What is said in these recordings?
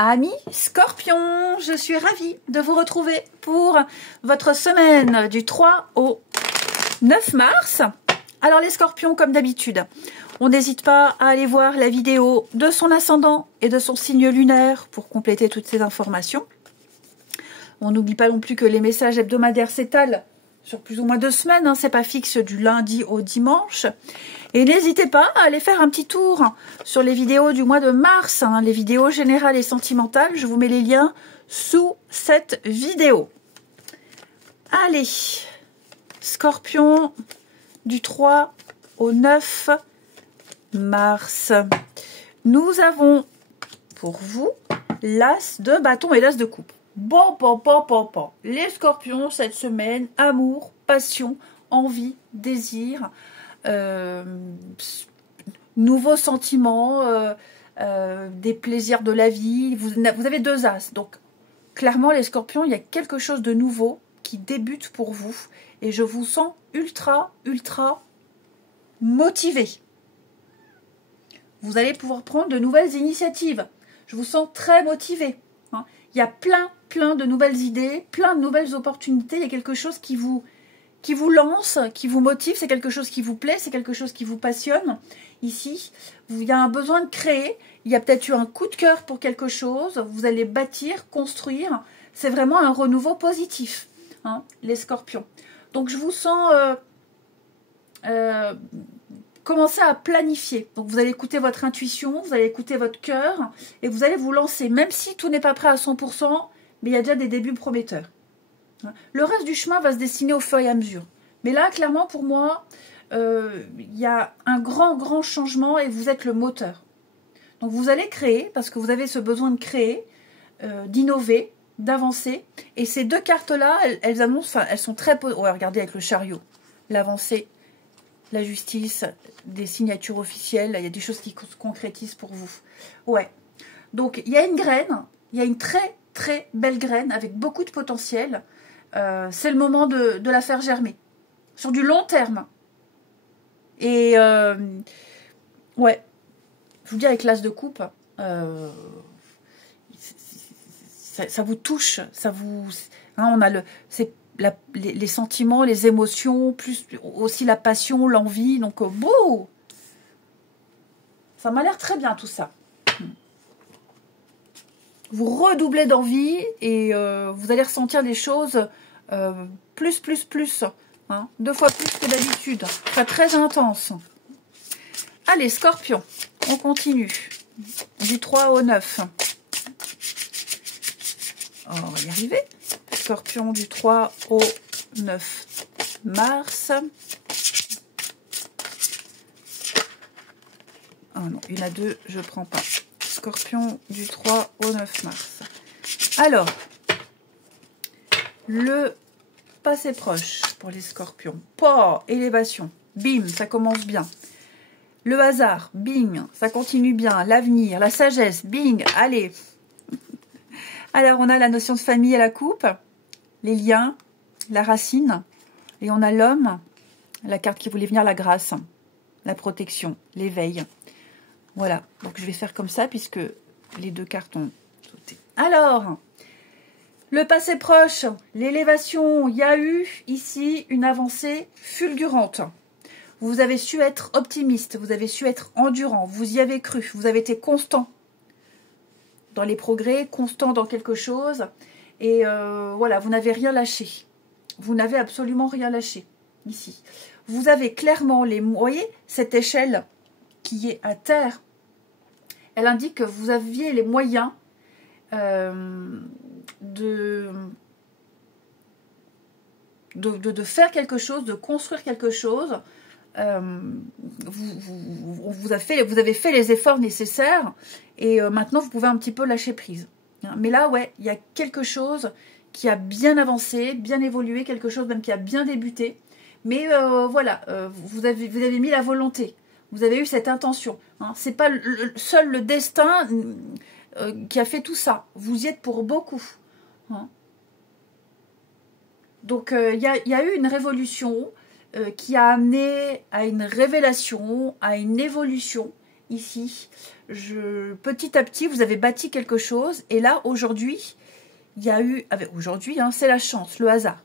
Amis Scorpions, je suis ravie de vous retrouver pour votre semaine du 3 au 9 mars. Alors les Scorpions, comme d'habitude, on n'hésite pas à aller voir la vidéo de son ascendant et de son signe lunaire pour compléter toutes ces informations. On n'oublie pas non plus que les messages hebdomadaires s'étalent sur plus ou moins 2 semaines, hein, c'est pas fixe du lundi au dimanche. Et n'hésitez pas à aller faire un petit tour sur les vidéos du mois de mars, hein, les vidéos générales et sentimentales. Je vous mets les liens sous cette vidéo. Allez, Scorpion, du 3 au 9 mars. Nous avons pour vous l'as de bâton et l'as de coupe. Bon. Les Scorpions, cette semaine, amour, passion, envie, désir, nouveaux sentiments, des plaisirs de la vie. Vous avez 2 as. Donc, clairement, les Scorpions, il y a quelque chose de nouveau qui débute pour vous. Et je vous sens ultra motivé. Vous allez pouvoir prendre de nouvelles initiatives. Je vous sens très motivé. Hein. Il y a plein de nouvelles idées, plein de nouvelles opportunités. Il y a quelque chose qui vous lance, qui vous motive, c'est quelque chose qui vous plaît, c'est quelque chose qui vous passionne. Ici, il y a un besoin de créer, il y a peut-être eu un coup de cœur pour quelque chose, vous allez bâtir, construire. C'est vraiment un renouveau positif, hein, les Scorpions. Donc, je vous sens commencer à planifier. Donc, vous allez écouter votre intuition, vous allez écouter votre cœur et vous allez vous lancer, même si tout n'est pas prêt à 100%, mais il y a déjà des débuts prometteurs. Le reste du chemin va se dessiner au fur et à mesure. Mais là, clairement, pour moi, il y a un grand changement et vous êtes le moteur. Donc, vous allez créer, parce que vous avez ce besoin de créer, d'innover, d'avancer. Et ces 2 cartes-là, elles annoncent, elles sont très... Ouais, regardez avec le chariot. L'avancée, la justice, des signatures officielles. Il y a des choses qui se concrétisent pour vous. Ouais. Donc, il y a une graine, il y a une très belle graine avec beaucoup de potentiel. C'est le moment de la faire germer sur du long terme. Et ouais, je vous dis avec l'as de coupe, ça vous touche, ça vous, hein, on a les sentiments, les émotions, plus aussi la passion, l'envie. Donc beau, ça m'a l'air très bien tout ça. Vous redoublez d'envie et vous allez ressentir des choses plus, hein, 2 fois plus que d'habitude. Pas très intense. Allez, Scorpion, on continue. Du 3 au 9. On va y arriver. Scorpion du 3 au 9 mars. Oh non, il y en a 2, je prends pas. Scorpion du 3 au 9 mars. Alors, le passé proche pour les Scorpions. Élévation. Bim, ça commence bien. Le hasard. Bing, ça continue bien. L'avenir, la sagesse. Bing, allez. Alors, on a la notion de famille à la coupe. Les liens, la racine. Et on a l'homme, la carte qui voulait venir, la grâce, la protection, l'éveil. Voilà, donc je vais faire comme ça puisque les 2 cartes ont sauté. Alors, le passé proche, l'élévation, il y a eu ici une avancée fulgurante. Vous avez su être optimiste, vous avez su être endurant, vous y avez cru, vous avez été constant dans les progrès, constant dans quelque chose. Et voilà, vous n'avez rien lâché. Vous n'avez absolument rien lâché ici. Vous avez clairement vous voyez, cette échelle qui est à terre, elle indique que vous aviez les moyens de faire quelque chose, de construire quelque chose. Vous avez fait les efforts nécessaires et maintenant vous pouvez un petit peu lâcher prise. Mais là, ouais, il y a quelque chose qui a bien avancé, bien évolué, quelque chose même qui a bien débuté. Mais voilà, vous avez mis la volonté. Vous avez eu cette intention. Hein. C'est pas seul le destin qui a fait tout ça. Vous y êtes pour beaucoup. Hein. Donc, il y a eu une révolution qui a amené à une révélation, à une évolution. ici. Petit à petit, vous avez bâti quelque chose. Et là, aujourd'hui, il y a eu... Aujourd'hui, hein, c'est la chance, le hasard.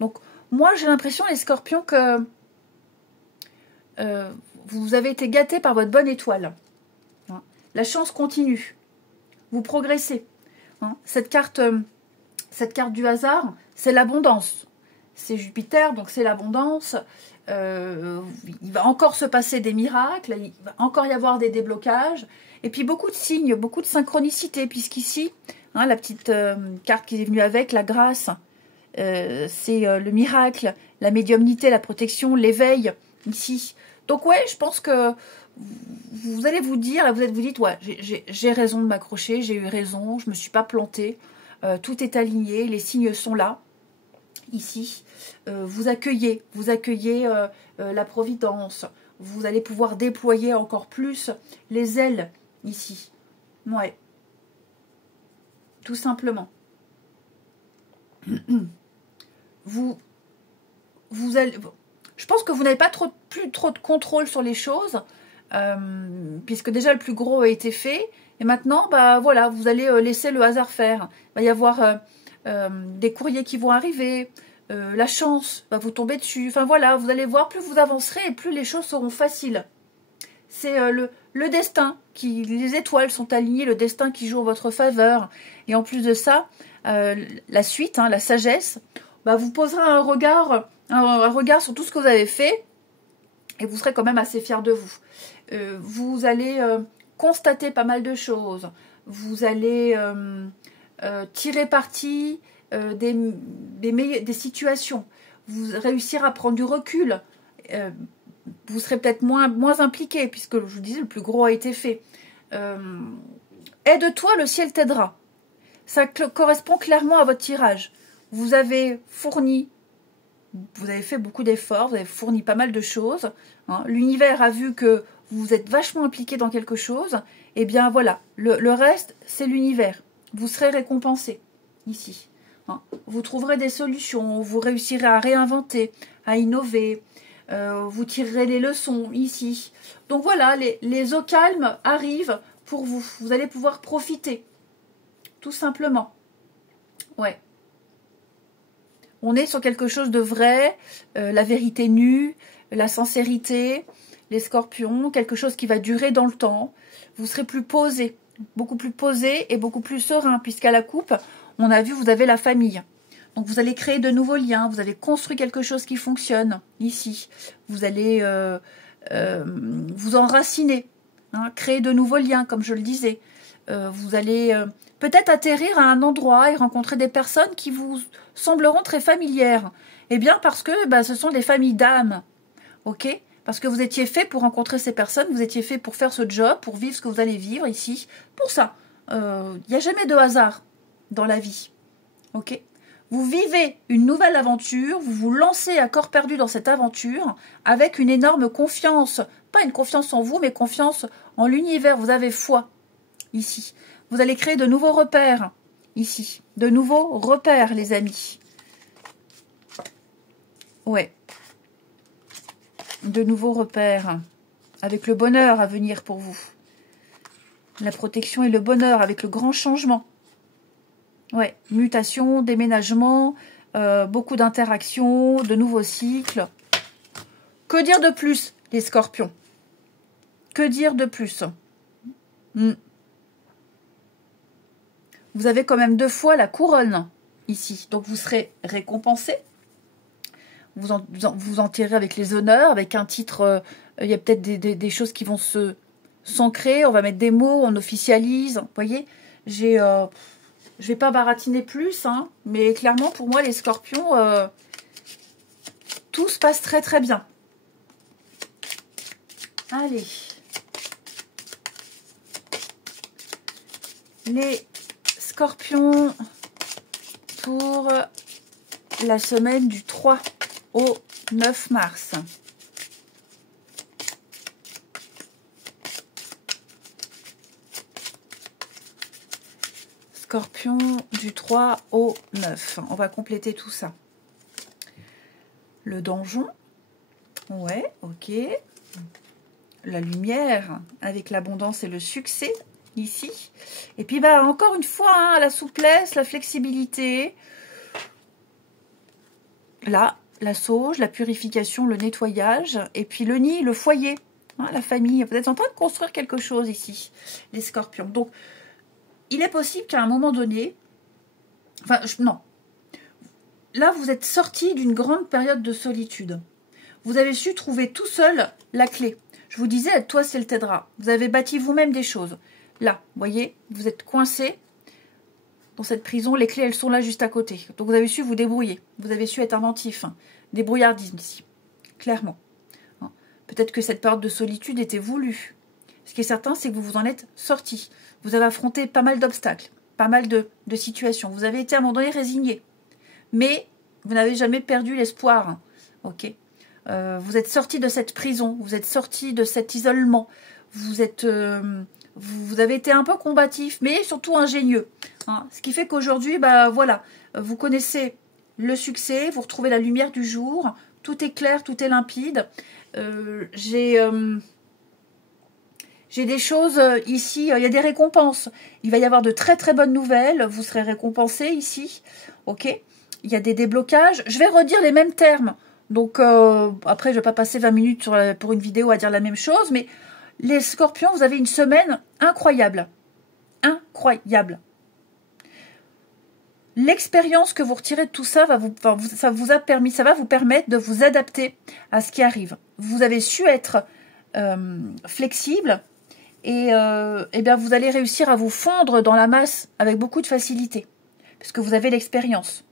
Donc, moi, j'ai l'impression, les scorpions, que vous avez été gâtés par votre bonne étoile. Hein. La chance continue. Vous progressez. Hein. Cette carte du hasard, c'est l'abondance. C'est Jupiter, donc c'est l'abondance. Il va encore se passer des miracles, il va encore y avoir des déblocages. Et puis beaucoup de signes, beaucoup de synchronicité, puisqu'ici, hein, la petite carte qui est venue avec, la grâce, c'est le miracle, la médiumnité, la protection, l'éveil, ici. Donc ouais, je pense que vous allez vous dire, vous dites, ouais, j'ai raison de m'accrocher, j'ai eu raison, je ne me suis pas plantée, tout est aligné, les signes sont là, ici. Vous accueillez la providence, vous allez pouvoir déployer encore plus les ailes, ici. Ouais. Tout simplement. Vous allez... Je pense que vous n'avez pas plus trop de contrôle sur les choses, puisque déjà le plus gros a été fait. Et maintenant, bah voilà, vous allez laisser le hasard faire. Il va y avoir des courriers qui vont arriver, la chance va vous tomber dessus. Enfin voilà, vous allez voir, plus vous avancerez et plus les choses seront faciles. C'est le destin, les étoiles sont alignées, le destin qui joue en votre faveur. Et en plus de ça, la suite, hein, la sagesse, bah, vous posera un regard sur tout ce que vous avez fait et vous serez quand même assez fiers de vous. Vous allez constater pas mal de choses. Vous allez tirer parti des situations. Vous réussir à prendre du recul. Vous serez peut-être moins impliqué, puisque je vous disais, le plus gros a été fait. Aide-toi, le ciel t'aidera. Ça correspond clairement à votre tirage. Vous avez fait beaucoup d'efforts, vous avez fourni pas mal de choses. Hein. L'univers a vu que vous êtes vachement impliqué dans quelque chose. Et bien voilà, le reste, c'est l'univers. Vous serez récompensé ici. Hein. Vous trouverez des solutions, vous réussirez à réinventer, à innover. Vous tirerez les leçons ici. Donc voilà, les eaux calmes arrivent pour vous. Vous allez pouvoir profiter. Tout simplement. Ouais. On est sur quelque chose de vrai, la vérité nue, la sincérité, les scorpions, quelque chose qui va durer dans le temps. Vous serez plus posé, beaucoup plus posé et beaucoup plus serein, puisqu'à la coupe, on a vu, vous avez la famille. Donc vous allez créer de nouveaux liens, vous avez construit quelque chose qui fonctionne ici. Vous allez vous enraciner, hein, créer de nouveaux liens, comme je le disais. Vous allez peut-être atterrir à un endroit et rencontrer des personnes qui vous sembleront très familières. Eh bien parce que ce sont des familles d'âmes, ok ? Parce que vous étiez fait pour rencontrer ces personnes, vous étiez fait pour faire ce job, pour vivre ce que vous allez vivre ici. Pour ça, il n'y a jamais de hasard dans la vie, ok ? Vous vivez une nouvelle aventure, vous vous lancez à corps perdu dans cette aventure avec une énorme confiance. Pas une confiance en vous, mais confiance en l'univers. Vous avez foi ici. Vous allez créer de nouveaux repères ici. De nouveaux repères, les amis. Ouais. De nouveaux repères. Avec le bonheur à venir pour vous. La protection et le bonheur avec le grand changement. Ouais, mutation, déménagement, beaucoup d'interactions, de nouveaux cycles. Que dire de plus, les scorpions? Que dire de plus? Vous avez quand même 2 fois la couronne ici. Donc vous serez récompensé. Vous en tirez avec les honneurs, avec un titre. Il y a peut-être des choses qui vont s'ancrer. On va mettre des mots, on officialise. Vous voyez, je vais pas baratiner plus, hein, mais clairement, pour moi, les scorpions, tout se passe très très bien. Allez. Les scorpions pour la semaine du 3 au 9 mars. Scorpion du 3 au 9. On va compléter tout ça. Le donjon. Ouais, ok. la lumière, avec l'abondance et le succès, ici. Et puis, bah, encore une fois, hein, la souplesse, la flexibilité. Là, la sauge, la purification, le nettoyage. Et puis, le nid, le foyer, hein, la famille. Vous êtes en train de construire quelque chose ici, les scorpions. Donc, il est possible qu'à un moment donné... Enfin, non. Là, vous êtes sorti d'une grande période de solitude. Vous avez su trouver tout seul la clé. Je vous disais, toi, c'est le t'aidera. Vous avez bâti vous-même des choses. Là, vous voyez, vous êtes coincé dans cette prison. Les clés, elles sont là juste à côté. Donc, vous avez su vous débrouiller. Vous avez su être inventif. Hein. Débrouillardisme ici. Clairement. Hein. Peut-être que cette période de solitude était voulue. Ce qui est certain, c'est que vous vous en êtes sorti. Vous avez affronté pas mal d'obstacles, pas mal de situations. Vous avez été à un moment donné résigné. Mais vous n'avez jamais perdu l'espoir. Hein. Ok. Vous êtes sorti de cette prison. Vous êtes sorti de cet isolement. Vous êtes... vous avez été un peu combatif, mais surtout ingénieux. Hein. Ce qui fait qu'aujourd'hui, bah voilà, vous connaissez le succès, vous retrouvez la lumière du jour, tout est clair, tout est limpide. J'ai des choses ici, il y a des récompenses. Il va y avoir de très très bonnes nouvelles, vous serez récompensé ici. Ok. Il y a des déblocages. Je vais redire les mêmes termes. Donc, après, je ne vais pas passer 20 minutes pour une vidéo à dire la même chose, mais... Les scorpions, vous avez une semaine incroyable. Incroyable. L'expérience que vous retirez de tout ça, ça va vous permettre de vous adapter à ce qui arrive. Vous avez su être flexible et bien vous allez réussir à vous fondre dans la masse avec beaucoup de facilité. Puisque vous avez l'expérience.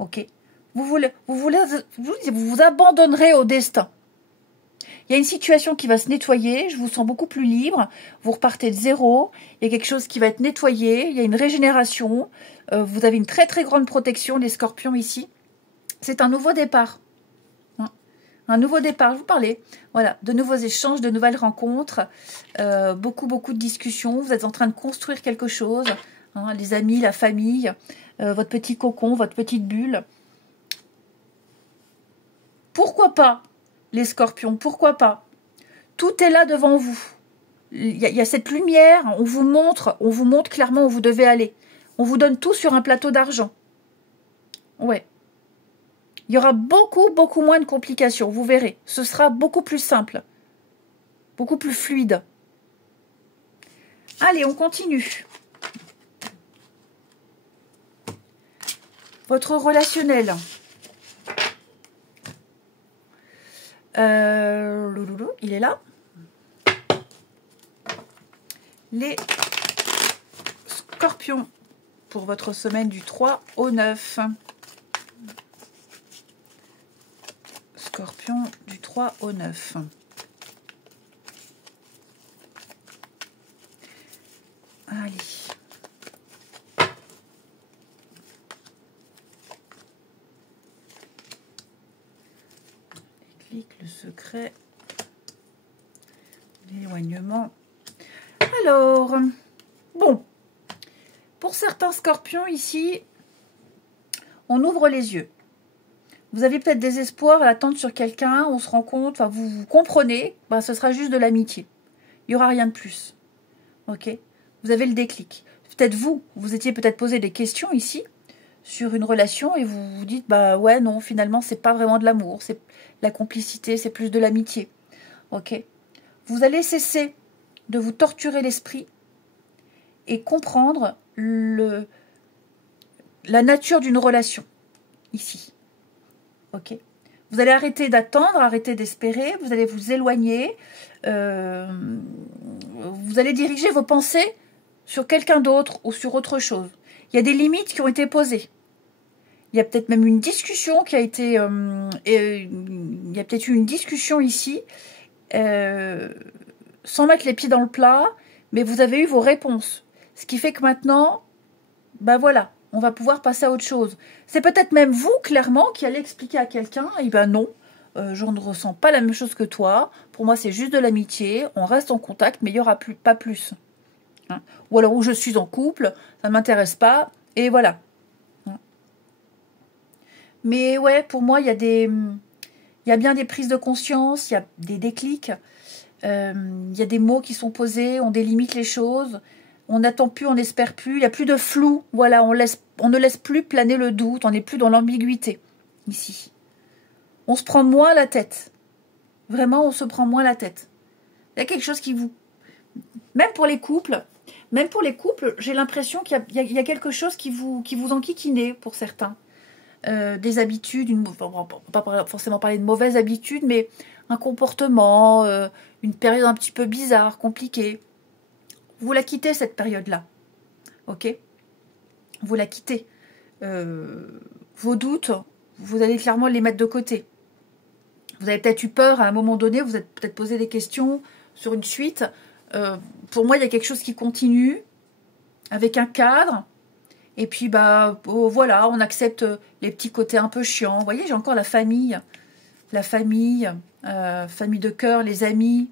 Ok. Vous vous abandonnerez au destin. Il y a une situation qui va se nettoyer, je vous sens beaucoup plus libre, vous repartez de zéro, il y a quelque chose qui va être nettoyé, il y a une régénération, vous avez une très très grande protection, les scorpions ici. C'est un nouveau départ. Hein. Un nouveau départ, je vous parlais. Voilà, de nouveaux échanges, de nouvelles rencontres, beaucoup de discussions, vous êtes en train de construire quelque chose, hein, les amis, la famille, votre petit cocon, votre petite bulle. Pourquoi pas les scorpions, pourquoi pas? Tout est là devant vous. Il y a cette lumière, on vous montre clairement où vous devez aller. On vous donne tout sur un plateau d'argent. Ouais. Il y aura beaucoup moins de complications, vous verrez. Ce sera beaucoup plus simple. Beaucoup plus fluide. Allez, on continue. Votre relationnel. Il est là. Les scorpions pour votre semaine du 3 au 9. Scorpion du 3 au 9. Allez. Le secret, l'éloignement. Alors, bon, pour certains scorpions ici, on ouvre les yeux. Vous avez peut-être des espoirs à l'attente sur quelqu'un, on se rend compte, enfin vous comprenez, ben, ce sera juste de l'amitié. Il n'y aura rien de plus. Ok? Vous avez le déclic. Peut-être vous étiez peut-être posé des questions ici sur une relation et vous vous dites, bah ouais, non, finalement, c'est pas vraiment de l'amour, c'est la complicité, c'est plus de l'amitié. Ok? Vous allez cesser de vous torturer l'esprit et comprendre la nature d'une relation, ici. Ok? Vous allez arrêter d'attendre, arrêter d'espérer, vous allez vous éloigner, vous allez diriger vos pensées sur quelqu'un d'autre ou sur autre chose. Il y a des limites qui ont été posées. Il y a peut-être même une discussion qui a été... il y a peut-être eu une discussion ici, sans mettre les pieds dans le plat, mais vous avez eu vos réponses. Ce qui fait que maintenant, ben voilà, on va pouvoir passer à autre chose. C'est peut-être même vous, clairement, qui allez expliquer à quelqu'un, et ben non, je ne ressens pas la même chose que toi, pour moi c'est juste de l'amitié, on reste en contact, mais il n'y aura pas plus. Hein. Ou alors où je suis en couple, ça ne m'intéresse pas, et voilà. Mais ouais, pour moi, il y a bien des prises de conscience, il y a des déclics. Il y a des mots qui sont posés, on délimite les choses, on n'attend plus, on n'espère plus, il n'y a plus de flou. Voilà, on ne laisse plus planer le doute, on n'est plus dans l'ambiguïté, ici. On se prend moins la tête. Vraiment, on se prend moins la tête. Il y a quelque chose qui vous... Même pour les couples, j'ai l'impression qu'il y a quelque chose qui vous enquiquinez pour certains. Des habitudes, on va pas forcément parler de mauvaises habitudes, mais un comportement, une période un petit peu bizarre, compliquée. Vous la quittez cette période-là, ok? Vous la quittez. Vos doutes, vous allez clairement les mettre de côté. Vous avez peut-être eu peur à un moment donné, vous avez peut-être posé des questions sur une suite. Pour moi, il y a quelque chose qui continue avec un cadre. Et puis, voilà, on accepte les petits côtés un peu chiants. Vous voyez, j'ai encore la famille, famille de cœur, les amis.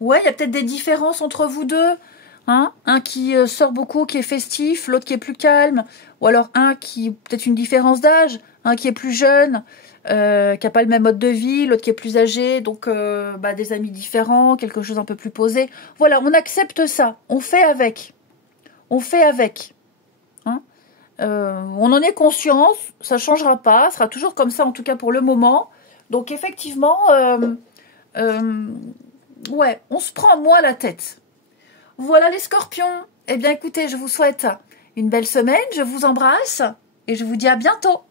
Ouais, il y a peut-être des différences entre vous deux. Hein, un qui sort beaucoup, qui est festif, l'autre qui est plus calme. Ou alors un qui, peut-être une différence d'âge, un qui est plus jeune, qui n'a pas le même mode de vie, l'autre qui est plus âgé, donc des amis différents, quelque chose un peu plus posé. Voilà, on accepte ça, on fait avec. On fait avec. Hein, on en est conscient, ça ne changera pas, ça sera toujours comme ça, en tout cas pour le moment. Donc effectivement, ouais, on se prend moins la tête. Voilà les scorpions. Eh bien écoutez, je vous souhaite une belle semaine, je vous embrasse et je vous dis à bientôt.